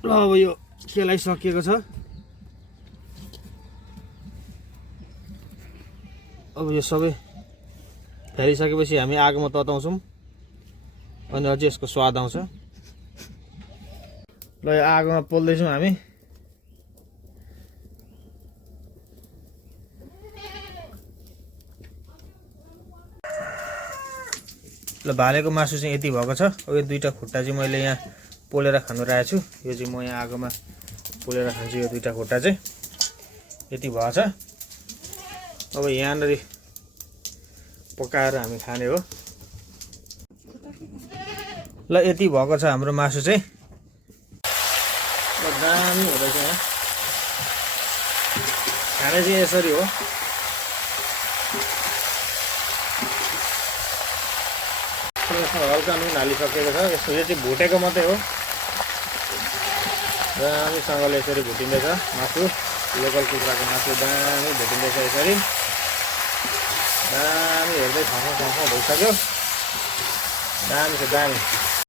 र अब यो केलाइसकेको छ। अब यो सबै फेरिसकेपछि हामी आगोमा तताउँछौँ अनि अझै यसको स्वाद आउँछ। ल यो आगोमा पोल्दैछौँ हामी। ल भालेको मासु चाहिँ यति भएको छ। अब यो दुईटा खुट्टा चाहिँ मैले यहाँ पोलेर खानु राखेको छु। यो चाहिँ म यहाँ आगोमा पोलेर खान्छु। यो दुईटा खुट्टा चाहिँ यति भएको छ। अब यहाँनिर पकाएर हामी खाने हो। ल यति भएको छ हाम्रो मासु चाहिँ। ल दामी हुँदैछ यहाँ खाने चाहिँ यसरी हो। हल्का नुन हालिसकेको छ। यसो यो चाहिँ भुटेको मात्रै हो। दामीसँगले यसरी भुटिँदैछ मासु। लोकल कुखुराको मासु दामी भुटिँदैछ यसरी। दामी हेर्दै खाउँ भइसक्यो। दामी छ दामी।